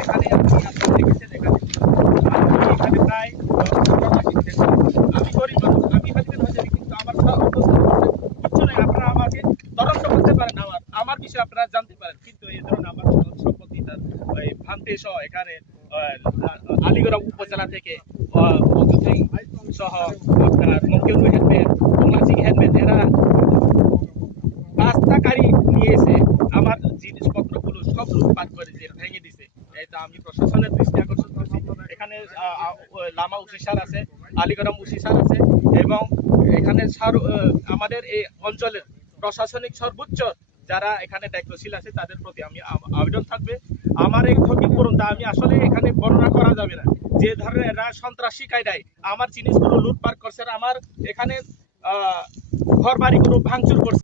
এখানে আপনি আপনারা দেখেছেন, এখানে প্রায় আমি গরিব মানুষ, আমি হয়তো হয়ে যাবে, কিন্তু আমার কিচ্ছু নেই। আপনারা আমাকে তদন্ত করতে পারেন, আমার বিষয়ে আপনারা জানতে পারেন, কিন্তু এই ধরনের আমার সম্পত্তি তার ভান্তে সহ এখানে আলীগড় উপজেলা থেকে সহ আপনার মঙ্গলপুর হেলমেট, কমলাচিং হেলমেট, এরা রাস্তাকারী নিয়ে এসে আমার জিনিসপত্রগুলো সব লুটপাট করে ভেঙে দিছে। এটা আমি প্রশাসনের দৃষ্টি আকর্ষণ করছি। এখানে লামা অফিসার আছে, আলীগড় অফিসার আছে, এবং এখানে আমাদের এই অঞ্চলের প্রশাসনিক সর্বোচ্চ যারা এখানে দায়িত্বশীল আছে তাদের প্রতি আমি আবেদন থাকবে, আমার এই ক্ষতিপূরণটা আমি আসলে এখানে বর্ণনা করা যাবে না। যে ধরনের এরা সন্ত্রাসী কায়দায় আমার জিনিসগুলো লুটপাট করছে, আমার এখানে ঘর বাড়িগুলো ভাঙচুর করছে।